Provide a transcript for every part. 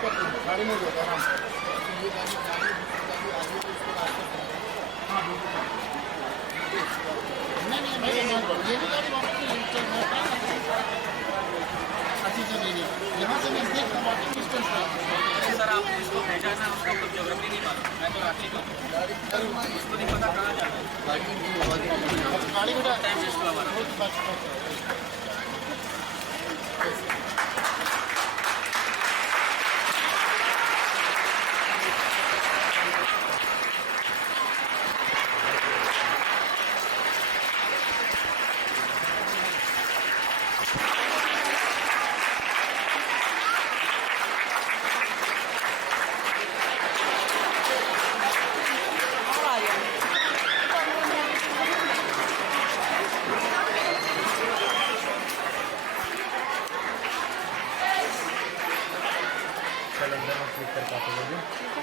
गाड़ी में होता है ये गाड़ी आगे तो इसको रास्ता हाँ नहीं ये भी गाड़ी अच्छी से नहीं यहाँ से नजदीक का वॉकिंग डिस्टेंस सर आप इसको पहचाना उसका कुछ ज्योग्राफी नहीं मालूम मैं तो रांची का इसको नहीं पता कहाँ जाना है गाड़ी का टाइम वेस्ट हुआ हमारा क्लिक कर पाते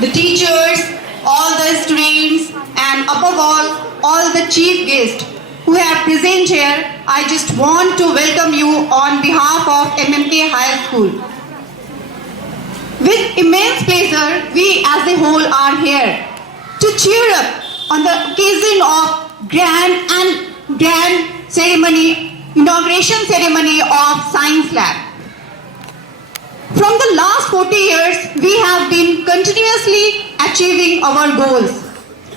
the teachers, all the students, and above all the chief guests who are present here, I just want to welcome you on behalf of MMK High School. With immense pleasure, we as a whole are here to cheer up on the occasion of grand ceremony, inauguration ceremony of Science Lab. From the last 40 years, we have been continuously achieving our goals.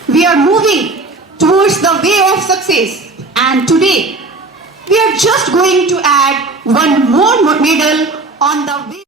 We are moving towards the way of success. And today, we are just going to add one more medal on the way.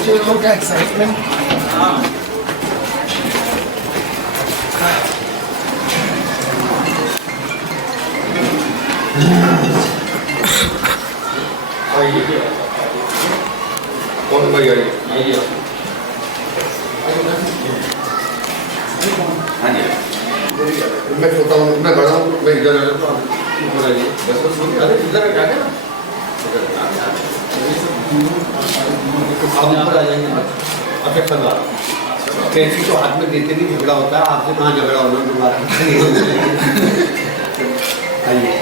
बच्चे लोग का excitement कौन भाई आइए हाँ जी मैं छोटा हूँ मैं बड़ा हूँ मैं इधर बस अरे इधर क्या है आप ऊपर आ जाएंगे अच्छा चला कैंची तो हाथ में देते नहीं झगड़ा होता है आपसे कहाँ झगड़ा होना तुम्हारा आइए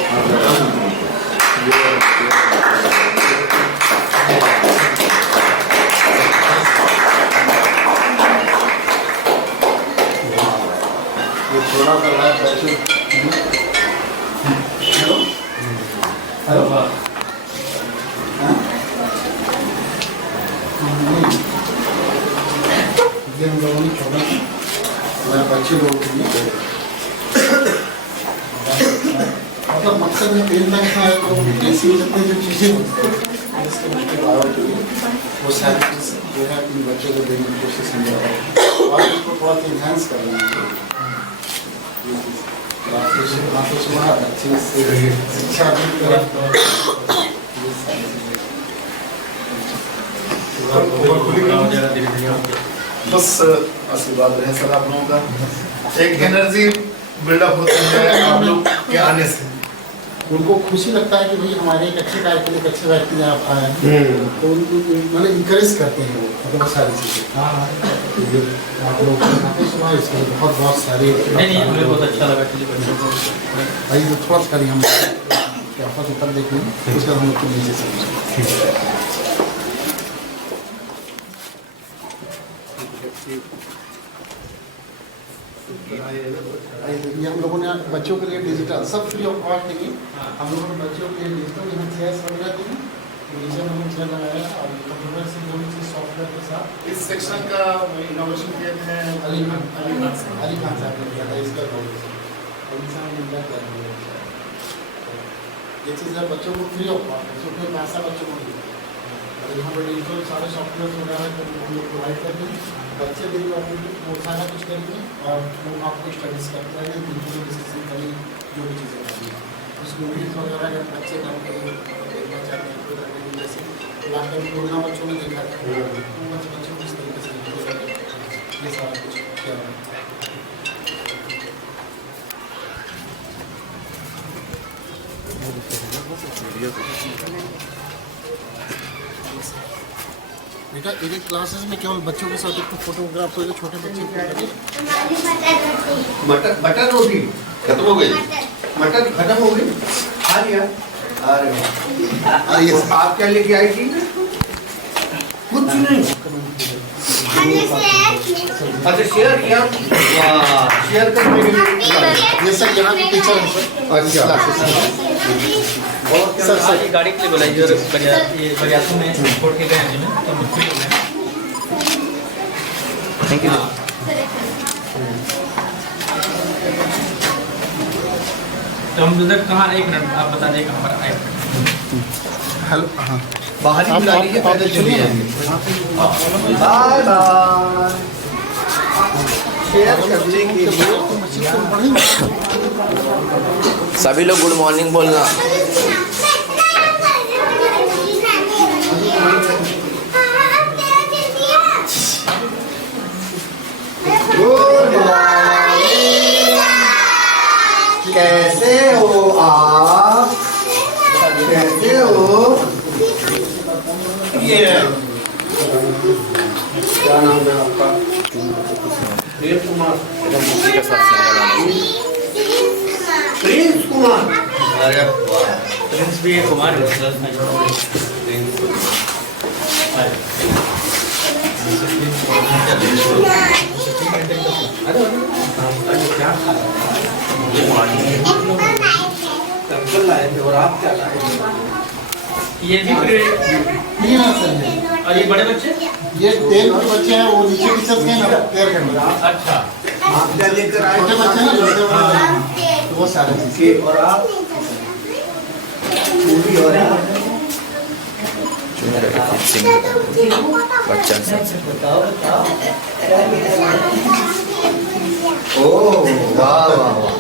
ये थोड़ा सा रहा है हेलो हेलो हम लोगों ने छोड़ा मैं बच्चे लोग मतलब मकसद में पेन बैग था तो ऐसी जो चीज़ें जिसके बच्चे बाहर के लिए वो सारी चीज़ जो है अपने बच्चों को देने की कोशिश हम कर रहे हैं और उसको थोड़ा सा इन्हांस कर रहे हैं। आपको सुना अच्छी शिक्षा बस आशीर्वाद रहे सर आप लोगों का। एक एनर्जी बिल्डअप होती है आप लोग के आने से, उनको खुशी लगता है कि भाई हमारे एक अच्छे कार्य के लिए एक अच्छे व्यक्ति आप आए हैं, तो उनको मतलब इंकरेज करते हैं वो बहुत सारी चीज़ें। आप लोग सुना इसमें बहुत बहुत सारे हमें बहुत अच्छा लगा भाई जो थोड़ा सा हम क्या ऊपर देखेंगे उसका हम लोग नीचे समझेंगे। ये हम लोगों ने बच्चों के लिए डिजिटल सब फ्री ऑफ कॉस्ट देंगे। हम लोगों ने बच्चों के लिए डिजिटल यहाँ चेयर्स वगैरह देंगे, डिजिटल हमने चेयर लगाया और कंप्यूटर से दोनों चीज़ सॉफ्टवेयर के साथ। इस सेक्शन का इनोवेशन किए थे अली खान साहब ने किया था इसका ये चीज़ है बच्चों को फ्री ऑफ कॉस्ट है, कोई पैसा बच्चों को नहीं है। यहाँ पर डिजिटल सारे सॉफ्टवेयर वगैरह हम लोग प्रोवाइड करते हैं, बच्चे भी वो सारा कुछ करेंगे और वो आपको स्टडीज़ करते रहेंगे, बिल्कुल डिस्कशन करेंगे जो भी चीज़ें करनी है। उस मूवीज़ वगैरह अगर बच्चे करके देखना चाहते हैं तो जैसे लास्ट टाइम कोरोना बच्चों ने देखा था, बच्चों को इस तरीके से ये सारा कुछ किया है। बेटा एक क्लासेस में केवल बच्चों के साथ एक फोटोग्राफ हो, छोटे बच्चे मटर रोटी खत्म हो गई, मटर खत्म हो गई, खा लिया। अरे आप क्या लेके आई थी? कुछ नहीं। अच्छा शेयर किया, शेयर करने के लिए ये सब यहाँ के टीचर हैं सर। अच्छा और सर ये गाड़ी के लिए बुलाई और ये बरियातों में छोड़ के गए हैं तो मुश्किल हो गया। Thank you. तो हम उधर कहाँ, एक मिनट आप बता दें कहाँ पर आए। हेलो हाँ बाहर ही बुला लीजिए, पैदल चलिए बाय बाय। शेयर करने के लिए सभी लोग गुड मॉर्निंग बोलना। कैसे हो आप? कैसे हो? ये क्या नाम है आपका? प्रिंस कुमार। प्रिंस कुमार, अरे प्रिंस भी है, कुमार और आप क्या लाए? ये भी और ये बड़े बच्चे, ये 10 के बच्चे हैं, वो नीचे टीचर्स के हैं ना केयर करने। अच्छा आप क्या लेकर आए? छोटे बच्चे ना बड़े वाले वो सारे चीज़। और आप पूरी हो रही है। बच्चा ओह वाह वाह वाह।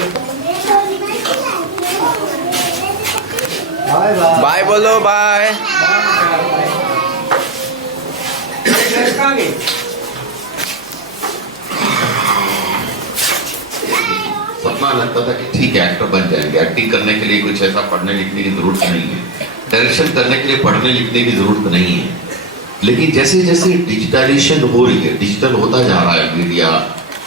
Bye bye. बाय बोलो बाय। सपना लगता था कि ठीक है एक्टर बन जाएंगे, एक्टिंग करने के लिए कुछ ऐसा पढ़ने लिखने की जरूरत नहीं है, डायरेक्शन करने के लिए पढ़ने लिखने की जरूरत नहीं है। लेकिन जैसे जैसे डिजिटलाइजेशन हो रही है, डिजिटल होता जा रहा है मीडिया,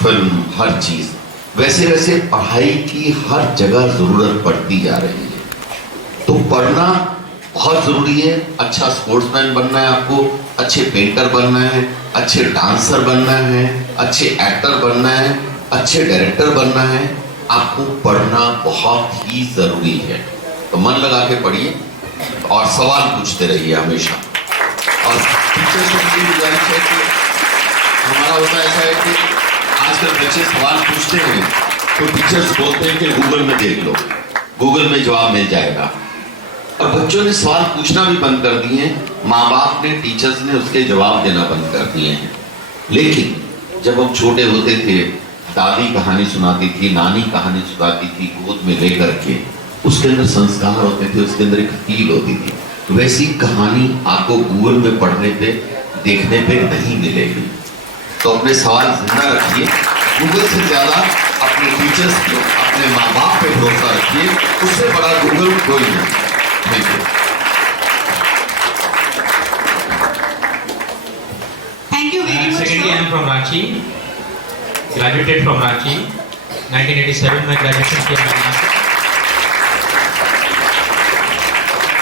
फिल्म, हर चीज, वैसे वैसे पढ़ाई की हर जगह जरूरत पड़ती जा रही है। तो पढ़ना बहुत जरूरी है। अच्छा स्पोर्ट्समैन बनना है आपको, अच्छे पेंटर बनना है, अच्छे डांसर बनना है, अच्छे एक्टर बनना है, अच्छे डायरेक्टर बनना है, आपको पढ़ना बहुत ही जरूरी है। तो मन लगा के पढ़िए और सवाल पूछते रहिए हमेशा। और टीचर से भी गुजारिश है कि हमारा होता ऐसा है कि आजकल बच्चे सवाल पूछते हैं तो टीचर्स बोलते हैं कि गूगल में देख लो, गूगल में जवाब मिल जाएगा। और बच्चों ने सवाल पूछना भी बंद कर दिए हैं, माँ बाप ने, टीचर्स ने उसके जवाब देना बंद कर दिए हैं। लेकिन जब हम छोटे होते थे, दादी कहानी सुनाती थी, नानी कहानी सुनाती थी, गोद में लेकर के, उसके अंदर संस्कार होते थे, उसके अंदर एक फील होती थी। वैसी कहानी आपको गूगल में पढ़ने पे, देखने पे नहीं मिलेगी। तो अपने सवाल जिंदा रखिए, गूगल से ज्यादा अपने टीचर्स पे, अपने माँ बाप पे भरोसा रखिए, उससे बड़ा गूगल कोई नहीं। Thank you. Thank you very much. Secondly, I am from Ranchi. Graduated from Ranchi. 1987 में graduation किया मैंने यहाँ से।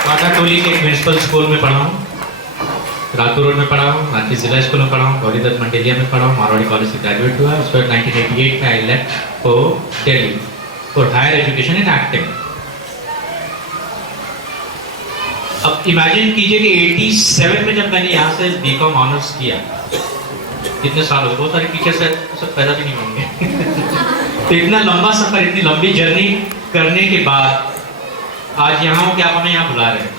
वादा टोली के एक म्यूनसिपल स्कूल में पढ़ा हूँ, रातू रोड में पढ़ा हूँ, रांची जिला स्कूल में पढ़ा हूँ, गौरीदत्त मंडेलिया में पढ़ा हूँ, मारवाड़ी कॉलेज से ग्रेजुएट हुआ। उसके बाद 1988 में I left for Delhi for higher education in acting. अब इमेजिन कीजिए कि 87 में जब मैंने यहाँ से बीकॉम ऑनर्स किया, कितने साल हो गए, बहुत सारे टीचर्स हैं सब पैदा भी नहीं होंगे। तो इतना लंबा सफर, इतनी लंबी जर्नी करने के बाद आज यहाँ हूँ कि आप हमें यहाँ बुला रहे हैं।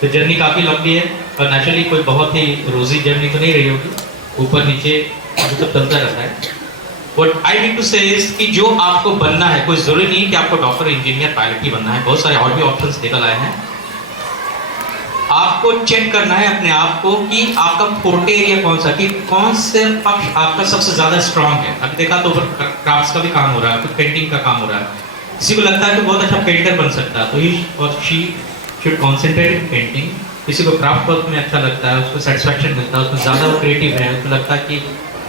तो जर्नी काफ़ी लंबी है और नेचुरली कोई बहुत ही रोजी जर्नी तो नहीं रही होगी, ऊपर नीचे तो चलता रहता है। What I need to say is कि जो आपको बनना है, कोई जरूरी नहीं कि आपको डॉक्टर, इंजीनियर, पायलट ही बनना है, बहुत सारे और भी ऑप्शंस निकल आए हैं। आपको चेक करना है अपने आप को कि आपका फोर्टे एरिया कौन सा, कि कौन से पक्ष आपका सबसे ज्यादा स्ट्रांग है। अभी देखा तो क्राफ्ट्स का भी काम हो रहा है, कुछ पेंटिंग का काम हो रहा है। किसी को लगता है कि बहुत अच्छा पेंटर बन सकता है, तो ही और she should concentrate in painting. किसी को क्राफ्ट वर्क में अच्छा लगता है, उसको सेटिस्फैक्शन मिलता है, उसमें ज़्यादा वो क्रिएटिव है, उसको लगता है कि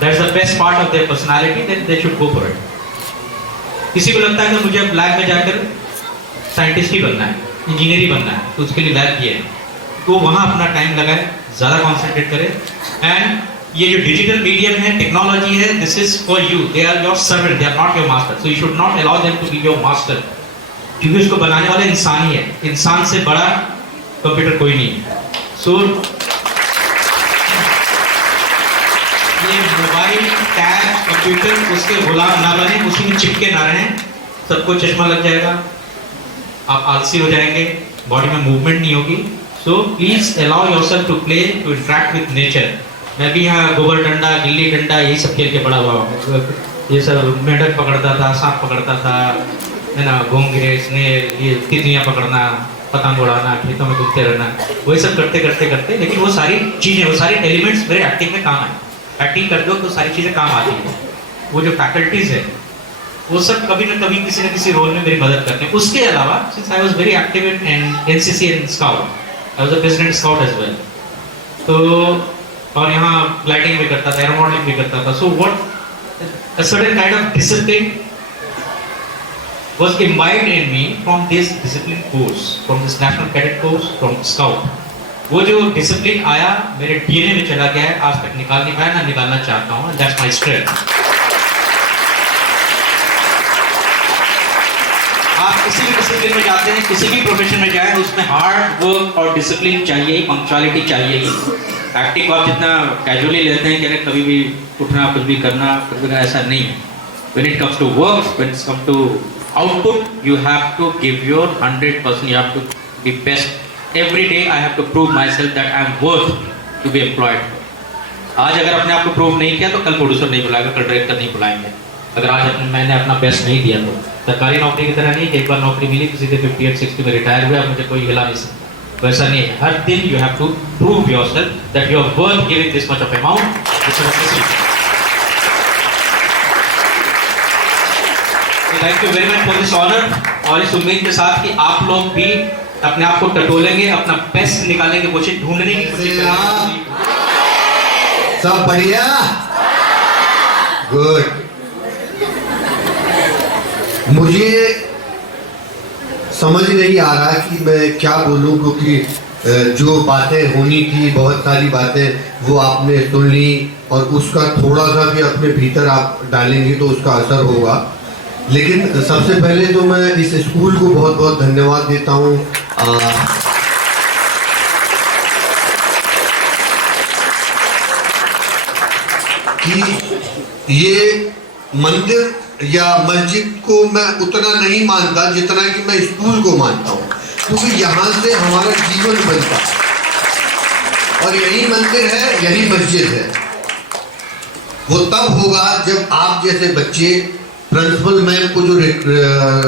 that's the best part of their personality, then they should go for it. किसी को लगता है कि मुझे लैब में जाकर साइंटिस्ट ही बनना है, इंजीनियर ही बनना है, तो उसके लिए लैब ये है, तो वहाँ अपना टाइम लगाए, ज़्यादा कॉन्सेंट्रेट करें। एंड ये जो डिजिटल मीडियम है, टेक्नोलॉजी है, this is for you, they are your servant, they are not your master, so you should not allow them to be your master, क्योंकि उसको बनाने वाला इंसान ही है। इंसान से बड़ा कंप्यूटर कोई नहीं है। सो ये मोबाइल, टैब, कंप्यूटर, उसके गुलाम ना बने, उसी में चिपके ना रहें। सबको चश्मा लग जाएगा, आप आलसी हो जाएंगे, बॉडी में मूवमेंट नहीं होगी। So please allow yourself to play, to interact with nature. मैं भी यहाँ गोबर डंडा, गिल्ली डंडा, यही सब खेल के बड़ा हुआ हूँ। ये सब मेंढक पकड़ता था, सांप पकड़ता था, है ना, घोंघे, स्नेल, ये तितलियाँ पकड़ना, पतंग उड़ाना, खेतों में घूमते रहना, वही सब करते करते करते, लेकिन वो सारी चीज़ें, वो सारे एलिमेंट्स मेरे एक्टिंग में काम आए। एक्टिंग करते हो तो सारी चीज़ें काम आती हैं। वो जो फैकल्टीज़ है वो सब कभी ना कभी किसी न किसी रोल में मेरी मदद करते हैं। उसके अलावा since I was very active in NCC and scout, I was a president scout as well, तो और यहाँ ग्लाइडिंग भी करता था, एयर मॉडलिंग भी करता था। So what a certain kind of discipline was imbibed in me from this discipline course, from this national cadet course, from scout. वो जो डिसिप्लिन आया मेरे डीएनए में चला गया है, आज तक निकाल नहीं पाया, ना निकालना चाहता हूँ। That's my strength. आप किसी भी डिसिप्लिन में जाते हैं, किसी भी प्रोफेशन में जाएं, उसमें हार्ड वर्क और डिसिप्लिन चाहिए ही, पंक्चुअलिटी चाहिए ही। एक्टिंग को आप जितना कैजुअली लेते हैं कि कभी भी उठना, कुछ भी करना, ऐसा नहीं है। When it comes to work, when it comes to output, you have to give your 100%, you have to be best. Every day I have to prove myself that I am worth to be employed. आज अगर अपने आप को prove नहीं किया तो कल producer नहीं बुलाएगा, कल डायरेक्टर नहीं बुलाएंगे। अगर आज मैंने अपना बेस्ट नहीं दिया तो सरकारी नौकरी की तरह नहीं कि एक बार नौकरी मिली, किसी के 58, 60 में रिटायर हुआ, मुझे कोई हिला नहीं सकता, वैसा नहीं है। हर दिन you have to prove yourself that you are worth giving this much of amount. Thank you very much for this honour, और इस उम्मीद के साथ कि आप लोग भी अपने आप को टटोलेंगे, अपना बेस्ट निकालने की कोशिश, ढूंढने की कोशिश करेंगे। सब बढ़िया, गुड। मुझे समझ नहीं आ रहा कि मैं क्या बोलूं, क्योंकि जो बातें होनी थी, बहुत सारी बातें वो आपने सुन ली, और उसका थोड़ा सा भी अपने भीतर आप डालेंगे तो उसका असर होगा। लेकिन सबसे पहले तो मैं इस स्कूल को बहुत बहुत धन्यवाद देता हूँ। कि ये मंदिर या मस्जिद को मैं उतना नहीं मानता जितना कि मैं स्कूल को मानता हूँ। क्योंकि यहाँ से हमारा जीवन बनता है और यही मंदिर है, यही मस्जिद है। वो तब होगा जब आप जैसे बच्चे प्रिंसिपल मैम को जो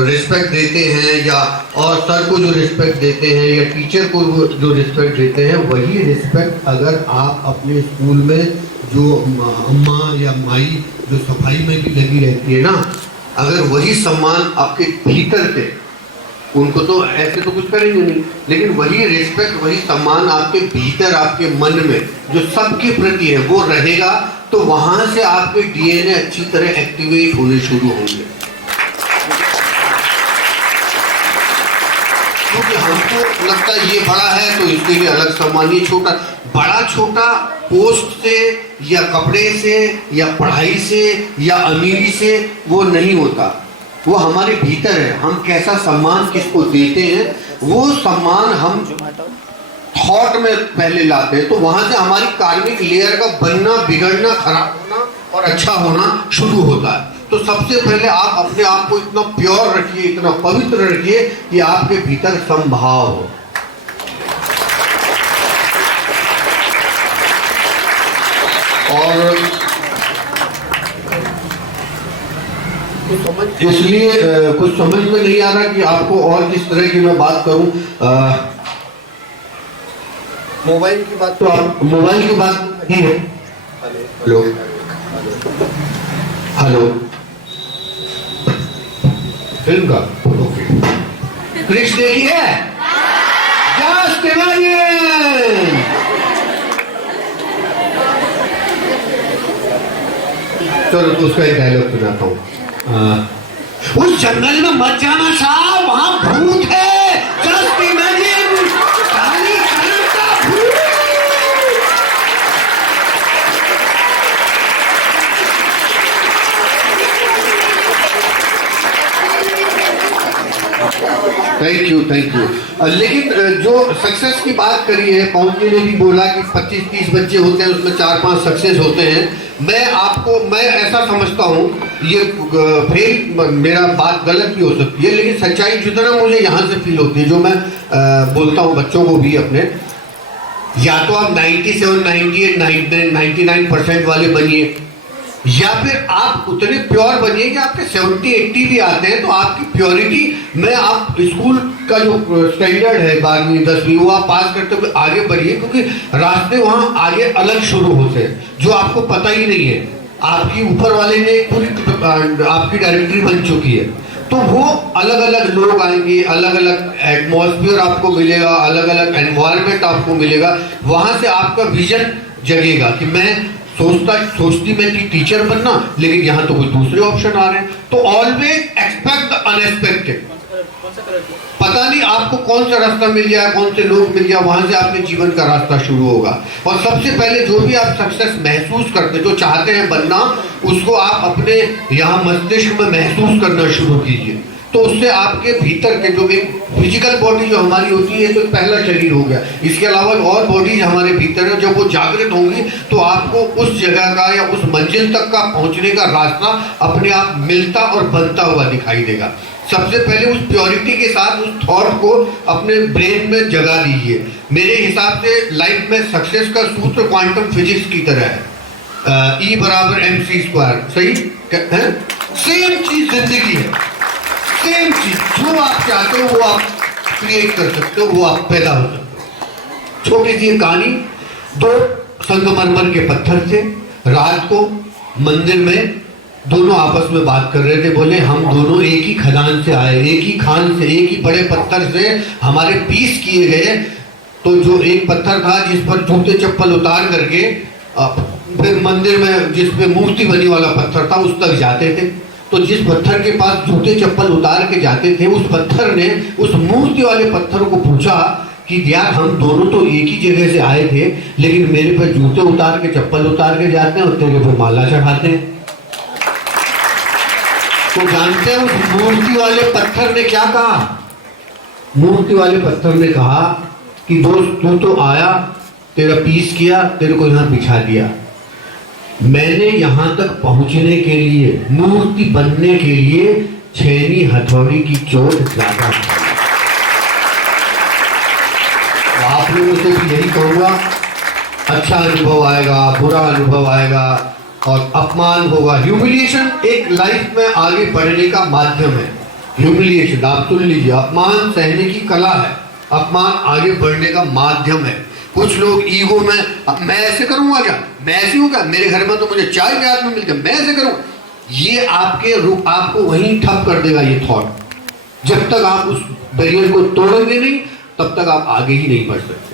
रिस्पेक्ट देते हैं या और सर को जो रिस्पेक्ट देते हैं या टीचर को जो रिस्पेक्ट देते हैं, वही रिस्पेक्ट अगर आप अपने स्कूल में जो अम्मा या माई जो सफाई में भी लगी रहती है ना, अगर वही सम्मान आपके भीतर से, उनको तो ऐसे तो कुछ करेंगे नहीं, लेकिन वही रिस्पेक्ट वही सम्मान आपके भीतर आपके मन में जो सबके प्रति है वो रहेगा, तो वहां से आपके डीएनए अच्छी तरह एक्टिवेट होने शुरू होंगे। क्योंकि हमको लगता है ये बड़ा है तो इसके लिए अलग सम्मान, ये छोटा, बड़ा छोटा पोस्ट से या कपड़े से या पढ़ाई से या अमीरी से वो नहीं होता, वो हमारे भीतर है। हम कैसा सम्मान किसको देते हैं, वो सम्मान हम थॉट में पहले लाते हैं, तो वहां से हमारी कार्मिक लेयर का बनना, बिगड़ना, खराब होना और अच्छा होना शुरू होता है। तो सबसे पहले आप अपने आप को इतना प्योर रखिए, इतना पवित्र रखिए कि आपके भीतर संभाव हो। और इसलिए कुछ समझ में नहीं आ रहा कि आपको और किस तरह की मैं बात करूं। मोबाइल की बात तो आप मोबाइल की बात नहीं है। हेलो हेलो, फिल्म का ओके, क्रिश देखी है? जस्ट इमेजिन, चलो तो उसका एक डायलॉग सुनाता हूँ। उस जंगल में मत जाना साहब, वहां भूत है। जस्ट इमेजिन, काली कलर का भूत। Thank you thank you. लेकिन जो सक्सेस की बात करी है, पवन जी ने भी बोला कि 25-30 बच्चे होते हैं, उसमें 4-5 सक्सेस होते हैं। मैं ऐसा समझता हूँ, ये फेल मेरा बात गलत भी हो सकती है, लेकिन सच्चाई जितना मुझे यहाँ से फील होती है, जो मैं बोलता हूँ बच्चों को भी अपने, या तो आप 97, 98, 99% वाले बनिए, या फिर आप उतने प्योर बनिए कि आपके 70-80 भी आते हैं, तो आपकी प्योरिटी में आप स्कूल का जो स्टैंडर्ड है 12वीं 10वीं वो आप पास करते हुए आगे बढ़िए, क्योंकि रास्ते वहाँ आगे अलग शुरू होते हैं जो आपको पता ही नहीं है। आपकी ऊपर वाले ने पूरी आपकी डायरेक्टरी बन चुकी है, तो वो अलग अलग लोग आएंगे, अलग अलग एटमॉस्फेयर आपको मिलेगा, अलग अलग एनवायरनमेंट आपको मिलेगा। वहाँ से आपका विजन जगेगा कि मैं सोचती मैं थी टीचर बनना, लेकिन यहाँ तो कुछ दूसरे ऑप्शन आ रहे हैं। तो ऑलवेज एक्सपेक्ट द अनएक्सपेक्टेड। पता नहीं आपको कौन सा रास्ता मिल जाए, कौन से लोग मिल जाए, वहां से आपके जीवन का रास्ता शुरू होगा। और सबसे पहले जो भी आप सक्सेस महसूस करते, जो चाहते हैं बनना, उसको आप अपने यहाँ मस्तिष्क में महसूस करना शुरू कीजिए। तो उससे आपके भीतर के जो एक फिजिकल बॉडी जो हमारी होती है, तो पहला शरीर हो गया, इसके अलावा और बॉडीज हमारे भीतर है, जब वो जागृत होंगी तो आपको उस जगह का या उस मंजिल तक का पहुंचने का रास्ता अपने आप मिलता और बनता हुआ दिखाई देगा। सबसे पहले उस प्योरिटी के साथ उस थॉट को अपने ब्रेन में जगा दीजिए। मेरे हिसाब से लाइफ में सक्सेस का सूत्र क्वांटम फिजिक्स की तरह है, E = mc²। सही है? सेम चीज जिंदगी है, सेम चीज। जो आप चाहते हो वो आप क्रिएट कर सकते हो, वो आप पैदा हो सकते हो। छोटी सी कहानी, 2 संगमरमर के पत्थर थे। रात को मंदिर में दोनों आपस में बात कर रहे थे, बोले हम दोनों एक ही खदान से आए, एक ही खान से, एक ही बड़े पत्थर से हमारे पीस किए गए। तो जो एक पत्थर था जिस पर जूते चप्पल उतार करके फिर मंदिर में जिस पे मूर्ति बनी वाला पत्थर था उस तक जाते थे। तो जिस पत्थर के पास जूते चप्पल उतार के जाते थे, उस पत्थर ने उस मूर्ति वाले पत्थर को पूछा कि यार हम दोनों तो एक ही जगह से आए थे, लेकिन मेरे पे जूते उतार के चप्पल उतार के जाते हैं और तेरे पे माला चढ़ाते हैं। तो जानते हैं उस मूर्ति वाले पत्थर ने क्या कहा? मूर्ति वाले पत्थर ने कहा कि दोस्त तू तो आया, तेरा पीस किया, तेरे को यहाँ बिछा दिया, मैंने यहां तक पहुंचने के लिए, मूर्ति बनने के लिए छेनी हथौड़ी की चोट ज्यादा। आप लोगों से भी यही कहूँगा, अच्छा अनुभव आएगा, बुरा अनुभव आएगा और अपमान होगा। ह्यूमिलिएशन एक लाइफ में आगे बढ़ने का माध्यम है। ह्यूमिलिएशन आप सुन लीजिए, अपमान सहने की कला है, अपमान आगे बढ़ने का माध्यम है। कुछ लोग ईगो में, अब मैं ऐसे करूंगा क्या, मैं ऐसे हूँ क्या, मेरे घर में तो मुझे चाय के हाथ में मिल जाए, मैं ऐसे करूँ, ये आपको वहीं ठप कर देगा ये थॉट। जब तक आप उस बैरियर को तोड़ेंगे नहीं, तब तक आप आगे ही नहीं बढ़ सकते।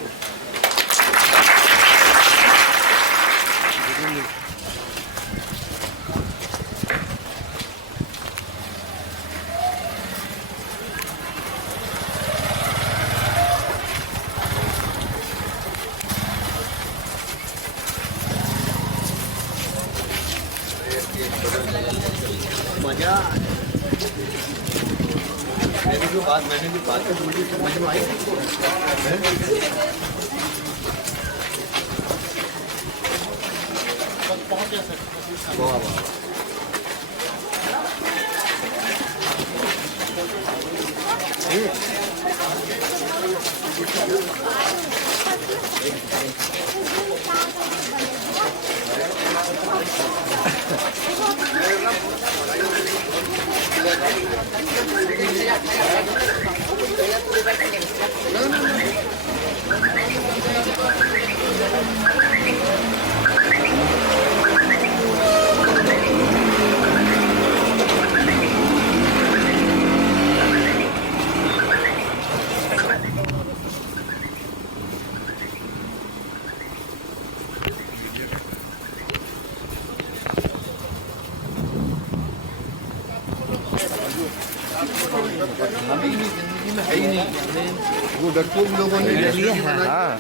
मैंने भी बात समझ में आई। जिंदगी में है ही नहीं, वो डरपोक लोगों ने हाँ